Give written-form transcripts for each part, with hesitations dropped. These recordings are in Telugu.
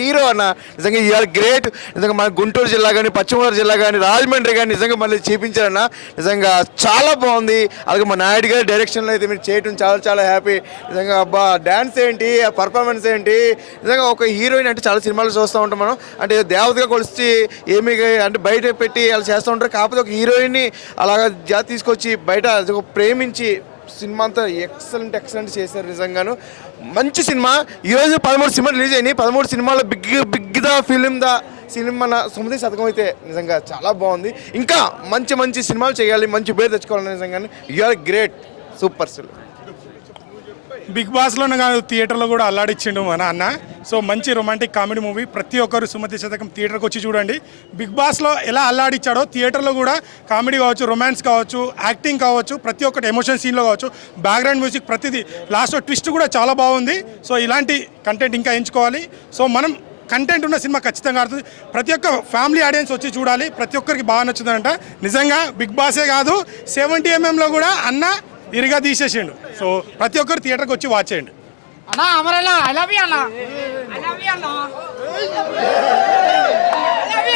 హీరో అన్న నిజంగా యూఆర్ గ్రేట్. నిజంగా మన గుంటూరు జిల్లా కానీ, పశ్చిమ గోదావరి జిల్లా కానీ, రాజమండ్రి కానీ నిజంగా మళ్ళీ చూపించారన్న. నిజంగా చాలా బాగుంది. అలాగే మా నాయుడు గారి డైరెక్షన్లో అయితే మీరు చేయటం చాలా చాలా హ్యాపీ. నిజంగా అబ్బా డ్యాన్స్ ఏంటి, ఆ పర్ఫార్మెన్స్ ఏంటి, నిజంగా ఒక హీరోయిన్ అంటే చాలా సినిమాలు చూస్తూ ఉంటాం మనం. అంటే దేవతగా కొలిచి ఏమి అంటే బయట పెట్టి అలా చేస్తూ ఉంటారు. కాకపోతే ఒక హీరోయిన్ని అలాగా తీసుకొచ్చి బయట ప్రేమించి సినిమా అంతా ఎక్సలెంట్ చేశారు. నిజంగాను మంచి సినిమా. ఈరోజు 13 సినిమాలు రిలీజ్ అయినాయి. 13 సినిమాలో బిగ్ ద సినిమా సుమతి శతకం అయితే నిజంగా చాలా బాగుంది. ఇంకా మంచి సినిమాలు చేయాలి, మంచి పేరు తెచ్చుకోవాలి. నిజంగానే యూఆర్ గ్రేట్, సూపర్. బిగ్ బాస్లోనే కాదు, థియేటర్లో కూడా అల్లాడిచ్చిండు మన అన్న. సో మంచి రొమాంటిక్ కామెడీ మూవీ. ప్రతి ఒక్కరు సుమతి శతకం థియేటర్కి వచ్చి చూడండి. బిగ్ బాస్లో ఎలా అల్లాడిచ్చాడో థియేటర్లో కూడా కామెడీ కావచ్చు, రొమాన్స్ కావచ్చు, యాక్టింగ్ కావచ్చు, ప్రతి ఒక్కటి ఎమోషన్ సీన్లో కావచ్చు, బ్యాక్గ్రౌండ్ మ్యూజిక్ ప్రతిదీ, లాస్ట్లో ట్విస్ట్ కూడా చాలా బాగుంది. సో ఇలాంటి కంటెంట్ ఇంకా ఎంచుకోవాలి. సో మనం కంటెంట్ ఉన్న సినిమా ఖచ్చితంగా ఆడుతుంది. ప్రతి ఒక్క ఫ్యామిలీ ఆడియన్స్ వచ్చి చూడాలి. ప్రతి ఒక్కరికి బాగా నచ్చుతుందంట. నిజంగా బిగ్ బాసే కాదు, 70mm కూడా అన్న ఇరిగా తీసేసిండు. సో ప్రతి ఒక్కరు థియేటర్కి వచ్చి వాచ్ చేయండి. అన్నా అమరన్నా ఐ లవ్ యూ అన్నా, ఐ లవ్ యూ అన్నా, ఐ లవ్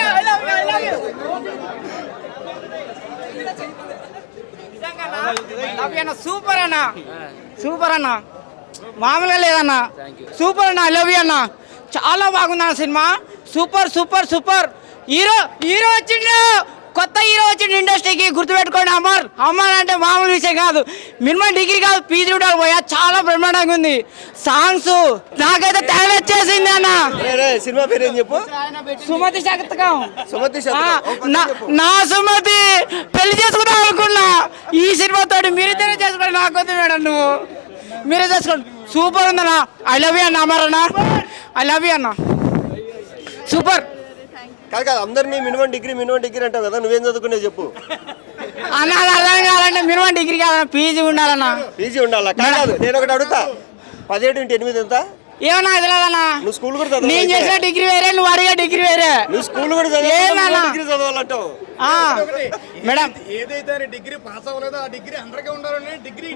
యూ సూపర్ అన్న, మామూలుగా లేదన్నా, సూపర్ అన్న, ఐ లవ్ యూ అన్న. చాలా బాగుంది అన్న సినిమా. సూపర్ హీరో వచ్చిండు, కొత్త హీరో వచ్చిండు ఇండస్ట్రీకి. గుర్తుపెట్టుకోండి, అమర్ అంటే మామూలు విషయం కాదు. మినిమం డిగ్రీ కాదు, పీజీ ఉండాలి పోయా. చాలా బ్రహ్మాండంగా ఉంది. సాంగ్స్ నాకైతే తేడా వచ్చేసింది అన్న. సినిమా పేరు ఏం చెప్పు? సుమతి శతకం. నా సుమతి పెళ్లి చేసుకుందాం అనుకున్నా. ఈ సినిమాతో మీరిద్దరే చేసుకోండి, నాకొద్దు మేడం, నువ్వు మీరే చేసుకోండి. సూపర్ ఉందన్న, ఐ లవ్ యూ అన్న, అమర్ అన్న, ఐ లవ్ యూ అన్న, సూపర్. కాదు అందరినీ మినిమం డిగ్రీ అంటావు కదా, నువ్వేం చదువుకునే చెప్పు అన్న. అది అర్థం కావాలంటే మినిమం డిగ్రీ కాదన్న, పీజీ ఉండాలన్నా. పీజీ ఉండాలా? కాదు, నేను ఒకటి అడుగుతా, 17 × 8 ఎంత? ఏమన్నా తెలియదన్నా. నువ్వు స్కూల్ కూడా చదువు. నేను చేసిన డిగ్రీ వేరే, నువ్వు అడిగే డిగ్రీ వేరే. నువ్వు స్కూల్ కూడా డిగ్రీ చదవాలంటావు మేడం. ఏదైతే డిగ్రీ పాస్ అవ్వలేదో ఆ డిగ్రీ అందరికీ ఉండాలని డిగ్రీ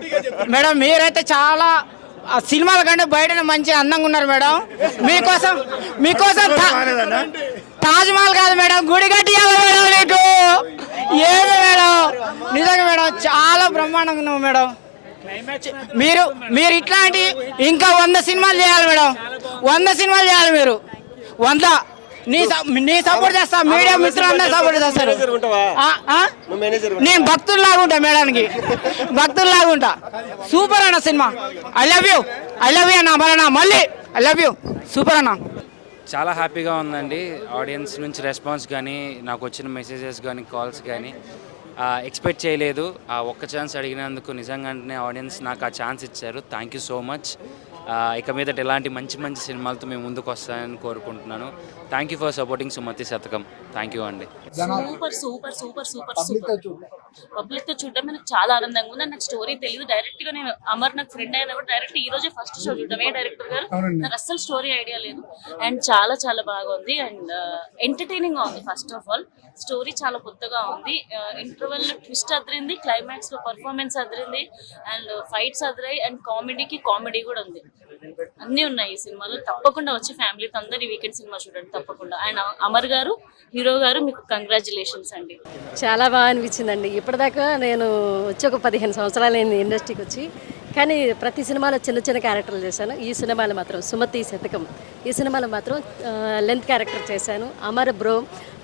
మేడం మీరైతే చాలా సినిమాల కంటే బయట మంచి అందంగా ఉన్నారు మేడం. మీకోసం తాజ్ మహల్ కాదు మేడం, గుడి కట్టియాలి మేడం నీకు. ఏది మేడం, నిజంగా మేడం చాలా బ్రహ్మాండంగా ఉన్నావు మేడం. మీరు ఇట్లాంటి ఇంకా 100 సినిమాలు చేయాలి మేడం, 100 సినిమాలు చేయాలి మీరు. 100 నీ సపోర్ట్ చేస్తా, మీడియా మిత్రులందరూ సపోర్ట్ చేస్తారు. నేను భక్తుల్లాగా ఉంటా మేడానికి, భక్తుల్లాగా ఉంటా. సూపర్ అన్న సినిమా. ఐ లవ్ యూ అన్న, అమరన్నా, మళ్ళీ ఐ లవ్ యూ. సూపర్ అన్న. చాలా హ్యాపీగా ఉందండి. ఆడియన్స్ నుంచి రెస్పాన్స్ కానీ, నాకు వచ్చిన మెసేజెస్ కానీ, కాల్స్ కానీ ఎక్స్పెక్ట్ చేయలేదు. ఆ ఒక్క ఛాన్స్ అడిగినందుకు నిజంగానే ఆడియన్స్ నాకు ఆ ఛాన్స్ ఇచ్చారు. Thank you so much. ఇక మీదట ఇలాంటి మంచి సినిమాలతో మేము ముందుకు వస్తానని కోరుకుంటున్నాను. Thank you for supporting Sumathi Sathakam. Thank you అండి. సూపర్ పబ్లిక్ తో చూడడం నాకు చాలా ఆనందంగా ఉంది. నాకు స్టోరీ తెలియదు. డైరెక్ట్ గా నేను అమర్ నాకు ఫ్రెండ్ అయినా కూడా డైరెక్ట్ ఈ రోజే ఫస్ట్ షో చూడడం. డైరెక్టర్ గారు నాకు అస్సలు స్టోరీ ఐడియా లేదు. అండ్ చాలా బాగా ఉంది అండ్ ఎంటర్టైనింగ్ గా ఉంది. ఫస్ట్ ఆఫ్ ఆల్ స్టోరీ చాలా కొత్తగా ఉంది. ఇంటర్వెల్ లో ట్విస్ట్ అదిరింది, క్లైమాక్స్ లో performance Adirindi, and fights అదిరాయి, and comedy కూడా ఉంది. అన్నీ ఉన్నాయి ఈ సినిమాలో. తప్పకుండా వచ్చి ఫ్యామిలీతో అందరు ఈ వీకెండ్ సినిమా చూడండి తప్పకుండా. అండ్ అమర్ గారు, హీరో గారు, మీకు కంగ్రాచులేషన్స్ అండి. చాలా బాగా అనిపించిందండి. ఇప్పటిదాకా నేను వచ్చి ఒక 15 సంవత్సరాలు అయింది ఇండస్ట్రీకి వచ్చి. కానీ ప్రతి సినిమాలో చిన్న క్యారెక్టర్లు చేశాను. ఈ సినిమాలో మాత్రం సుమతి శతకం, ఈ సినిమాలో మాత్రం లెంత్ క్యారెక్టర్ చేశాను. Amar bro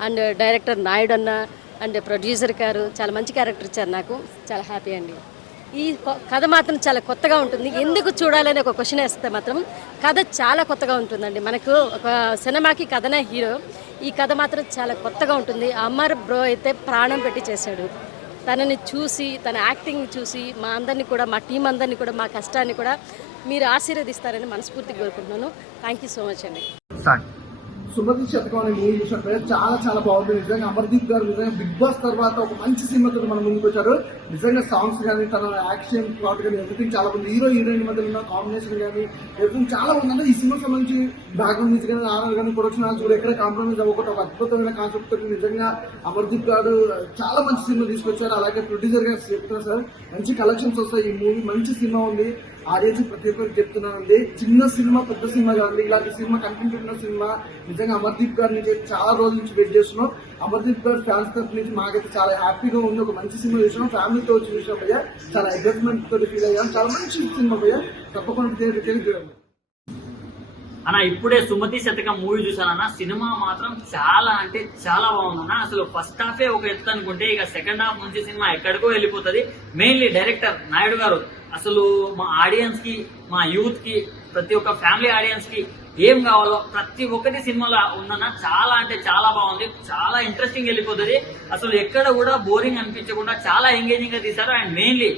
and director Naidu అన్న అండ్ ప్రొడ్యూసర్ గారు చాలా మంచి క్యారెక్టర్ ఇచ్చారు. నాకు చాలా హ్యాపీ అండి. ఈ కథ మాత్రం చాలా కొత్తగా ఉంటుంది. ఎందుకు చూడాలని ఒక క్వశ్చన్ వేస్తే మాత్రం కథ చాలా కొత్తగా ఉంటుందండి. మనకు ఒక సినిమాకి కథనే హీరో, ఈ కథ మాత్రం చాలా కొత్తగా ఉంటుంది. అమర్ బ్రో అయితే ప్రాణం పెట్టి చేశాడు. తనని చూసి, తన యాక్టింగ్ చూసి మా అందరినీ కూడా, మా టీం అందరినీ కూడా, మా కష్టాన్ని కూడా మీరు ఆశీర్వదిస్తారని మనస్ఫూర్తిగా కోరుకుంటున్నాను. థ్యాంక్ యూ సో మచ్ అండి. సుమతి శతకం అనే మూవీ చూసినప్పుడు చాలా బాగుంది. నిజంగా అమర్దీప్ గారు నిజంగా బిగ్ బాస్ తర్వాత ఒక మంచి సినిమాతో మన ముందుకు వచ్చారు. నిజంగా సాంగ్స్ కానీ, తన యాక్షన్ ప్లాట్ కానీ, ఎవ్రీథింగ్ చాలా బాగుంది. హీరోయిన్ మధ్య ఉన్న కాంబినేషన్ కానీ ఎవ్రీథింగ్ చాలా బాగుంది. అంటే ఈ సినిమా సంబంధించి బ్యాక్గ్రౌండ్ మ్యూజిక్ కానీ, ఆనర్ కానీ, ప్రొడక్షన్ హాల్స్ కూడా ఎక్కడ కాంప్రమైజ్ అవ్వకుండా ఒక అద్భుతమైన కాన్సెప్ట్ తోటి నిజంగా అమర్దీప్ గారు చాలా మంచి సినిమా తీసుకొచ్చారు. అలాగే ప్రొడ్యూసర్ గారు చెప్తారు సార్, మంచి కలెక్షన్స్ వస్తాయి. ఈ మూవీ మంచి సినిమా ఉంది. ఆడియన్స్ ప్రతి ఒక్కరికి చెప్తున్నానండి, చిన్న సినిమా పెద్ద సినిమా కాదండి, ఇలాంటి సినిమా కంటెంట్ ఉన్న సినిమా నిజంగా అమర్దీప్ గారి నుంచి చాలా రోజుల నుంచి వెయిట్ చేస్తున్నాం. అమర్దీప్ గారి ఫ్యాన్స్ తరఫు నుంచి మాకైతే చాలా హ్యాపీగా ఉంది. ఒక మంచి సినిమా చూసినాం, ఫ్యామిలీతో వచ్చి చూసినాం భయ్యా, చాలా ఎగ్జైట్మెంట్ తోటి ఫీల్ అయ్యాం. చాలా మంచి సినిమా భయ్యా, తప్పకుండా చూడండి. అన్న ఇప్పుడే సుమతి శతకం మూవీ చూసానన్న, సినిమా మాత్రం చాలా అంటే చాలా బాగుందన్న. అసలు ఫస్ట్ హాఫే ఒక ఎత్తు అనుకుంటే ఇక సెకండ్ హాఫ్ నుంచి సినిమా ఎక్కడికో వెళ్ళిపోతుంది. మెయిన్లీ డైరెక్టర్ నాయుడు గారు అసలు మా ఆడియన్స్ కి, మా యూత్ కి, ప్రతి ఒక్క ఫ్యామిలీ ఆడియన్స్ కి ఏం కావాలో ప్రతి ఒక్కటి సినిమాలో ఉందన్న. చాలా అంటే చాలా బాగుంది, చాలా ఇంట్రెస్టింగ్ వెళ్ళిపోతుంది. అసలు ఎక్కడ కూడా బోరింగ్ అనిపించకుండా చాలా ఎంగేజింగ్ గా తీశారు. అండ్ మెయిన్లీ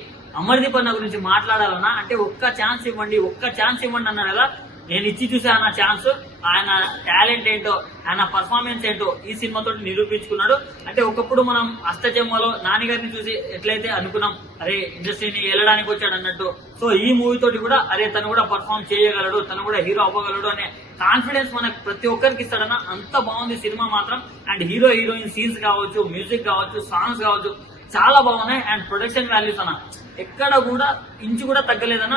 అమర్దీప్ అన్న గురించి మాట్లాడాలన్నా అంటే ఒక్క ఛాన్స్ ఇవ్వండి అన్నారు కదా. నేను ఇచ్చి చూసాను ఆ ఛాన్స్. ఆయన టాలెంట్ ఏంటో, ఆయన పర్ఫార్మెన్స్ ఏంటో ఈ సినిమాతో నిరూపించుకున్నాడు. అంటే ఒకప్పుడు మనం అష్టజమ్మలో నాన్నగారిని చూసి ఎట్లయితే అనుకున్నాం, అరే ఇండస్ట్రీని వెళ్ళడానికి వచ్చాడు అన్నట్టు, సో ఈ మూవీ తోటి కూడా అరే తను కూడా పర్ఫార్మ్ చేయగలడు, తను కూడా హీరో అవ్వగలడు అనే కాన్ఫిడెన్స్ మనకు ప్రతి ఒక్కరికి ఇస్తాడన్న. అంత బాగుంది సినిమా మాత్రం. అండ్ హీరో హీరోయిన్ సీన్స్ కావచ్చు, మ్యూజిక్ కావచ్చు, సాంగ్స్ కావచ్చు, చాలా బాగున్నాయి. అండ్ ప్రొడక్షన్ వాల్యూస్ అన్న ఎక్కడ కూడా ఇంచు కూడా తగ్గలేదన్న.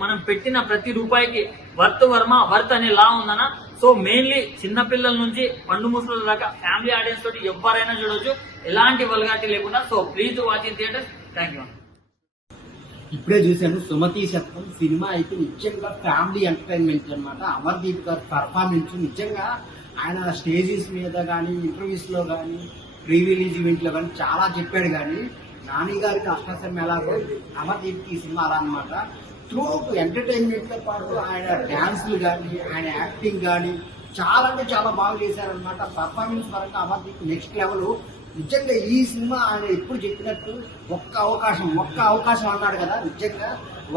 మనం పెట్టిన ప్రతి రూపాయికి వర్త్ అనే లా ఉందన్న. సో మెయిన్లీ చిన్నపిల్లల నుంచి పండు ముసలు దాకా ఫ్యామిలీ ఆడియన్స్ తోటి ఎవరైనా చూడొచ్చు, ఎలాంటి వల్గారిటీ లేకుండా. So please watch in theatre. Thank you. ఇప్పుడే చూశాను సుమతి శతకం సినిమా అయితే నిజంగా ఫ్యామిలీ ఎంటర్టైన్మెంట్ అన్నమాట. అమర్దీప్ గారి పర్ఫార్మెన్స్ నిజంగా ఆయన స్టేజెస్ మీద కానీ, ఇంటర్వ్యూస్ లో కానీ, ప్రీ రిలీజ్ ఈవెంట్ లో కానీ చాలా చెప్పాడు. కానీ నాని గారికి అష్టసం ఎలాగో అమర్దీప్ కి ఈ సినిమా అలా అనమాట. త్రూ ఎంటర్టైన్మెంట్ తో పాటు ఆయన డాన్స్లు కానీ, ఆయన యాక్టింగ్ కానీ చాలా అంటే చాలా బాగా చేశారనమాట. పర్ఫార్మెన్స్ పరంగా అమర్దీప్ నెక్స్ట్ లెవెల్. నిజంగా ఈ సినిమా ఆయన ఎప్పుడు చెప్పినట్టు ఒక్క అవకాశం అన్నాడు కదా, నిజంగా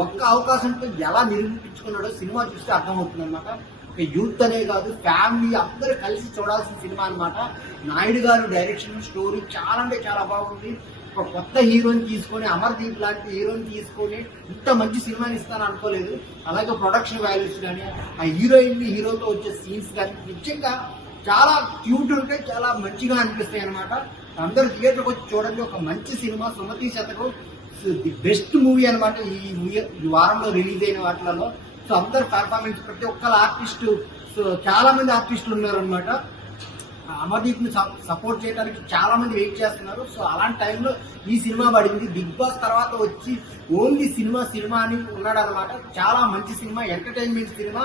ఒక్క అవకాశంతో ఎలా నిరూపించుకున్నాడో సినిమా చూస్తే అర్థమవుతుంది అనమాట. ఒక యూత్ అనే కాదు, ఫ్యామిలీ అందరూ కలిసి చూడాల్సిన సినిమా అనమాట. నాయుడు గారు డైరెక్షన్, స్టోరీ చాలా అంటే చాలా బాగుంది. ఒక కొత్త హీరోని తీసుకొని, అమర్దీప్ లాంటి హీరోని తీసుకొని ఇంత మంచి సినిమాని ఇస్తాను అనుకోలేదు. అలాగే ప్రొడక్షన్ వాల్యూస్ కానీ, ఆ హీరోతో వచ్చే సీన్స్ కానీ నిజంగా చాలా క్యూట్ ఉంటే చాలా మంచిగా అనిపిస్తాయి అనమాట. అందరూ థియేటర్కి వచ్చి చూడండి. ఒక మంచి సినిమా సుమతి శతకం ది బెస్ట్ మూవీ అనమాట ఈ వారంలో రిలీజ్ అయిన వాటిలలో. సో అందరు పర్ఫార్మెన్స్, ప్రతి ఒక్కరు ఆర్టిస్టు, సో చాలా మంది ఆర్టిస్టులు ఉన్నారు అనమాట. అమర్దీప్ ని సపోర్ట్ చేయడానికి చాలా మంది వెయిట్ చేస్తున్నారు. సో అలాంటి టైంలో ఈ సినిమా పడింది. బిగ్ బాస్ తర్వాత వచ్చి ఓన్లీ సినిమా అని ఉన్నాడు అనమాట. చాలా మంచి సినిమా, ఎంటర్టైన్మెంట్ సినిమా,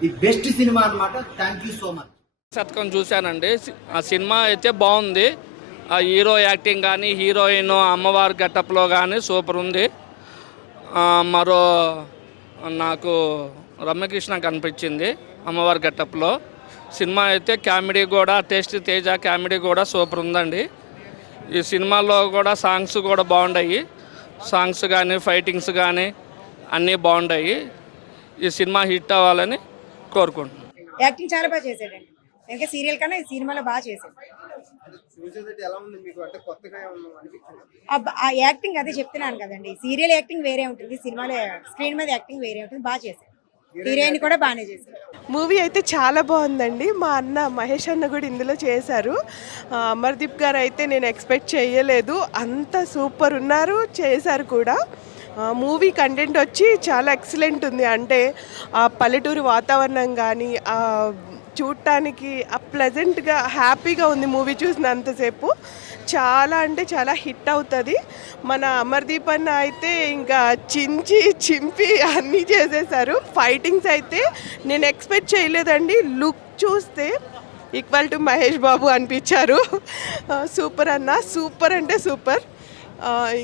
ది బెస్ట్ సినిమా అనమాట. Thank you so much. శతకం చూశానండి. ఆ సినిమా అయితే బాగుంది. ఆ హీరో యాక్టింగ్ కానీ, హీరోయిన్ అమ్మవారి గెటప్లో కానీ సూపర్ ఉంది. మరో నాకు రమ్యకృష్ణ కనిపించింది అమ్మవారి గెటప్లో. సినిమా అయితే కామెడీ కూడా, టేస్ట్ తేజ కామెడీ కూడా సూపర్ ఉందండి. ఈ సినిమాలో కూడా సాంగ్స్ కూడా బాగున్నాయి. సాంగ్స్ కానీ, ఫైటింగ్స్ కానీ అన్నీ బాగున్నాయి. ఈ సినిమా హిట్ అవ్వాలని కోరుకుంటున్నాను. యాక్టింగ్ చాలా బాగా చేశాడండి. ఇంకా సీరియల్ కన్నా ఈ సినిమాలో బాగా చేశాడు. ఆ యాక్టింగ్ అదే చెప్తున్నాను కదండి, సీరియల్ యాక్టింగ్ వేరే ఉంటుంది, సినిమాలో స్క్రీన్ మీద యాక్టింగ్ వేరే ఉంటుంది. బాగా చేశాడు. హీరోయిన్ కూడా బాగానే చేశారు. మూవీ అయితే చాలా బాగుందండి. మా అన్న మహేష్ అన్న కూడా ఇందులో చేశారు. అమర్దీప్ గారు అయితే నేను ఎక్స్పెక్ట్ చేయలేదు, అంత సూపర్ ఉన్నారు, చేశారు కూడా. మూవీ కంటెంట్ వచ్చి చాలా ఎక్సలెంట్ ఉంది. అంటే ఆ పల్లెటూరు వాతావరణం కానీ, చూడటానికి ప్లెజెంట్గా హ్యాపీగా ఉంది మూవీ చూసినంతసేపు. చాలా అంటే చాలా హిట్ అవుతుంది. మన అమర్దీప్ అన్న అయితే ఇంకా చింపి అన్నీ చేసేసారు. ఫైటింగ్స్ అయితే నేను ఎక్స్పెక్ట్ చేయలేదండి. లుక్ చూస్తే ఈక్వల్ టు మహేష్ బాబు అనిపించారు. సూపర్ అన్న, సూపర్ అంటే సూపర్.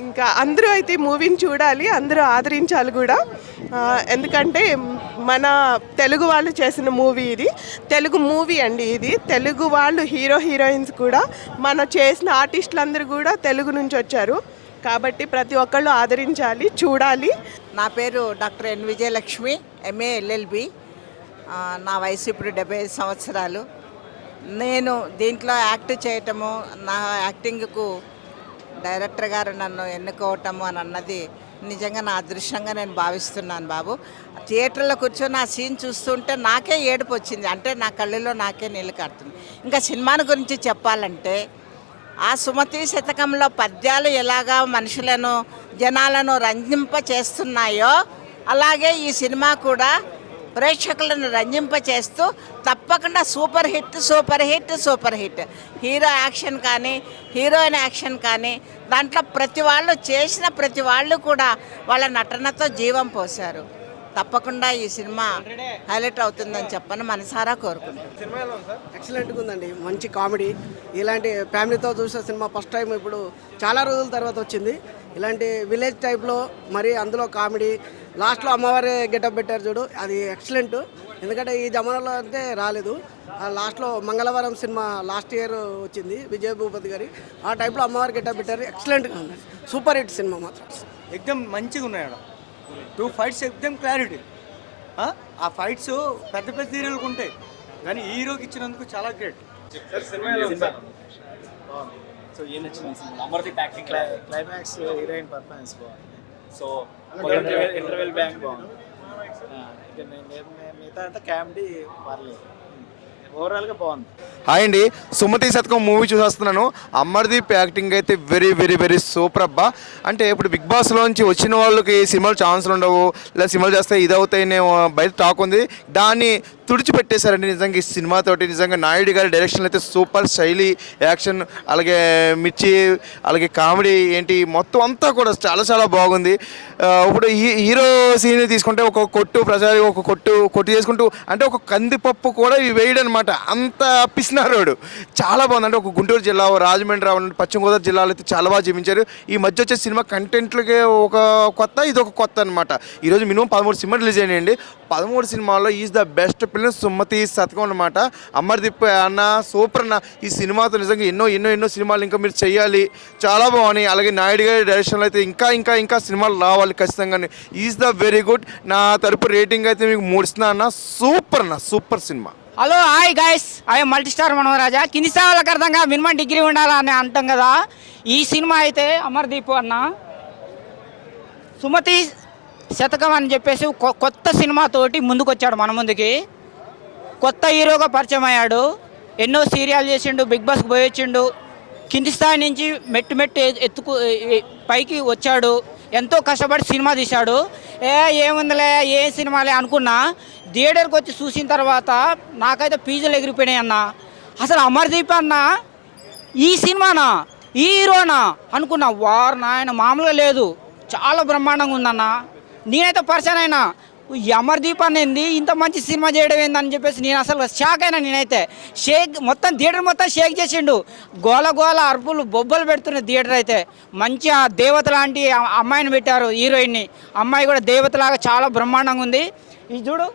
ఇంకా అందరూ అయితే మూవీని చూడాలి, అందరూ ఆదరించాలి కూడా. ఎందుకంటే మన తెలుగు వాళ్ళు చేసిన మూవీ ఇది, తెలుగు మూవీ అండి ఇది. తెలుగు వాళ్ళు హీరోయిన్స్ కూడా, మన చేసిన ఆర్టిస్టులందరూ కూడా తెలుగు నుంచి వచ్చారు. కాబట్టి ప్రతి ఒక్కళ్ళు ఆదరించాలి, చూడాలి. నా పేరు doctor N Vijayalakshmi, MA LLB. నా వయసు ఇప్పుడు 75 సంవత్సరాలు. నేను దీంట్లో యాక్ట్ చేయటము, నా యాక్టింగ్కు డైరెక్టర్ గారు నన్ను ఎన్నుకోవటము అని అన్నది నిజంగా నా అదృష్టంగా నేను భావిస్తున్నాను బాబు. థియేటర్లో కూర్చొని ఆ సీన్ చూస్తుంటే నాకే ఏడుపు వచ్చింది. అంటే నా కళ్ళలో నాకే నీళ్ళు కారుతుంది. ఇంకా సినిమాని గురించి చెప్పాలంటే ఆ సుమతి శతకంలో పద్యాలు ఎలాగా మనుషులను, జనాలను రంజింప చేస్తున్నాయో అలాగే ఈ సినిమా కూడా ప్రేక్షకులను రంజింపచేస్తూ తప్పకుండా super hit super hit super hit. Hero action కానీ హీరోయిన్ యాక్షన్ కానీ దాంట్లో ప్రతి వాళ్ళు చేసిన ప్రతి వాళ్ళు కూడా వాళ్ళ నటనతో జీవం పోశారు. తప్పకుండా ఈ సినిమా హైలైట్ అవుతుందని చెప్పని మనసారా కోరుకుంటున్నాను. ఎక్సలెంట్గా ఉందండి, మంచి కామెడీ. ఇలాంటి ఫ్యామిలీతో చూసే సినిమా ఫస్ట్ టైం ఇప్పుడు చాలా రోజుల తర్వాత వచ్చింది. ఇలాంటి విలేజ్ టైప్లో మరి అందులో కామెడీ, లాస్ట్లో అమ్మవారి గెటప్ పెట్టారు చూడు, అది ఎక్సలెంట్. ఎందుకంటే ఈ జమానాలో అంటే రాలేదు. లాస్ట్లో మంగళవారం సినిమా లాస్ట్ ఇయర్ వచ్చింది విజయ్ భూపతి గారి, ఆ టైప్లో అమ్మవారి గెటప్ పెట్టారు. ఎక్సలెంట్గా ఉంది, సూపర్ హిట్ సినిమా మాత్రం. ఎక్దమ్ మంచిగా ఉన్నాయి. 2 ఫైట్స్ ఎక్దమ్ క్లారిటీ. ఆ ఫైట్స్ పెద్ద పెద్ద హీరోలకు ఉంటాయి కానీ హీరోకి ఇచ్చినందుకు చాలా గ్రేట్. సో ఏం నచ్చింది Amardeep acting, climax heroine performance బాగుంది. సో ఇంటర్వెల్ బ్యాంక్ బాగుంది. ఇక మిగతా అంతా కామెడీ పర్లేదు, ఓవరాల్గా బాగుంది. హాయ్ అండి, సుమతి శతకం మూవీ చూసేస్తున్నాను. అమర్దీప్ యాక్టింగ్ అయితే వెరీ వెరీ వెరీ సూపర్ అబ్బా. అంటే ఇప్పుడు బిగ్ బాస్లోంచి వచ్చిన వాళ్ళకి సినిమాలు ఛాన్సులు ఉండవు, లేదా సినిమాలు చేస్తే ఇది అవుతాయనే బయట టాక్ ఉంది. దాన్ని తుడిచిపెట్టేశారండి నిజంగా ఈ సినిమాతోటి. నిజంగా నాయుడు గారి డైరెక్షన్ అయితే సూపర్, శైలి, యాక్షన్, అలాగే మిర్చి, అలాగే కామెడీ ఏంటి మొత్తం అంతా కూడా చాలా చాలా బాగుంది. ఇప్పుడు హీరో సీన్ తీసుకుంటే ఒక కొట్టు ప్రసారి ఒక కొట్టు చేసుకుంటూ అంటే ఒక కందిపప్పు కూడా వేయడం అనమాట, అంత పిసినారోడు. చాలా బాగుంది. అంటే ఒక గుంటూరు జిల్లా, రాజమండ్రి, పశ్చిమ గోదావరి జిల్లాలో అయితే చాలా బాగా చూపించారు. ఈ మధ్య వచ్చే సినిమా కంటెంట్లకే ఒక కొత్త, ఇది ఒక కొత్త అనమాట. ఈరోజు మినిమం 13 సినిమాలు రిలీజ్ అయినాయండి. 13 సినిమాల్లో is the best film Sumathi Sathakam అనమాట. అమర్దీప్ అన్న సూపర్ అన్న. ఈ సినిమాతో నిజంగా ఎన్నో ఎన్నో ఎన్నో సినిమాలు ఇంకా మీరు చేయాలి, చాలా బాగున్నాయి. అలాగే నాయుడు గారి డైరెక్షన్లో అయితే ఇంకా ఇంకా ఇంకా సినిమాలు రావాలి ఖచ్చితంగా. Is the very good. నా తరపు రేటింగ్ అయితే మీకు 3 ఇస్తున్నా అన్న. సూపర్ అన్న, సూపర్ సినిమా. Hello hi guys, I'm multistar Manoraja. కింది స్థాయిలకు అర్థంగా మినిమం డిగ్రీ ఉండాలని అంటాం కదా. ఈ సినిమా అయితే అమర్దీప్ అన్న సుమతి శతకం అని చెప్పేసి కొత్త సినిమాతోటి ముందుకొచ్చాడు మన ముందుకి. కొత్త హీరోగా పరిచయం అయ్యాడు. ఎన్నో సీరియల్ చేసిండు, బిగ్ బాస్కి పోయి వచ్చిండు. కింది స్థాయి నుంచి మెట్టు పైకి వచ్చాడు. ఎంతో కష్టపడి సినిమా తీశాడు. ఏముందిలే ఏ సినిమాలే అనుకున్నా, థియేటర్కి వచ్చి చూసిన తర్వాత నాకైతే పీజులు ఎగిరిపోయినాయి అన్న. అసలు అమర్దీప్ అన్న ఈ సినిమానా, ఈ హీరోనా అనుకున్నా. వారు నాయన మామూలుగా లేదు, చాలా బ్రహ్మాండంగా ఉందన్న. నేనైతే పరిచయం అయినా ఈ అమర్దీప్ అనేది ఇంత మంచి సినిమా చేయడం ఏందని చెప్పేసి నేను అసలు షాక్ అయినా. నేనైతే మొత్తం థియేటర్ మొత్తం షేక్ చేసిండు. గోల గోల అరుపులు బొబ్బలు పెడుతున్న థియేటర్ అయితే. మంచి దేవత లాంటి అమ్మాయిని పెట్టారు, హీరోయిన్ని. అమ్మాయి కూడా దేవతలాగా చాలా బ్రహ్మాండంగా ఉంది. ఇది చూడు,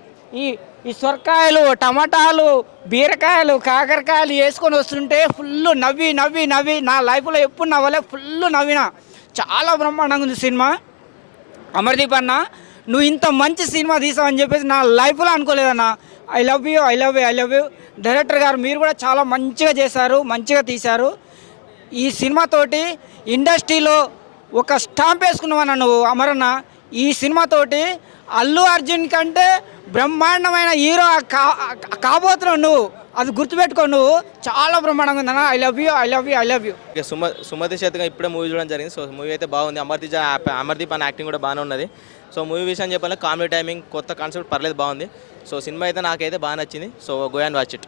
ఈ సొరకాయలు, టమాటాలు, బీరకాయలు, కాకరకాయలు వేసుకొని వస్తుంటే ఫుల్ నవ్వి నవ్వి నవ్వి నా లైఫ్లో ఎప్పుడు నవ్వలే, ఫుల్ నవ్విన. చాలా బ్రహ్మాండంగా ఉంది సినిమా. అమర్దీప్ అన్న నువ్వు ఇంత మంచి సినిమా తీసావని చెప్పేసి నా లైఫ్లో అనుకోలేదన్న. I love you, I love you, I love you. Director గారు మీరు కూడా చాలా మంచిగా చేశారు, మంచిగా తీశారు. ఈ సినిమాతోటి ఇండస్ట్రీలో ఒక స్టాంప్ వేసుకున్నావన్న నువ్వు అమరన్న. ఈ సినిమాతోటి అల్లు అర్జున్ కంటే బ్రహ్మాండమైన హీరో కాబోతున్నావు నువ్వు. అది గుర్తుపెట్టుకో, నువ్వు చాలా బ్రహ్మాండంగా ఉందన్న. I love you, I love you, I love you. Sumathi Sathakam ఇప్పుడే మూవీ చూడడం జరిగింది. సో మూవీ అయితే బాగుంది. అమర్దీప్ అన్న యాక్టింగ్ కూడా బాగానే ఉన్నది. సో మూవీ విషయం చెప్పాలంటే కామెడీ టైమింగ్, కొత్త కాన్సెప్ట్ పర్లేదు, బాగుంది. సో సినిమా అయితే నాకైతే బాగా నచ్చింది. So go and watch it.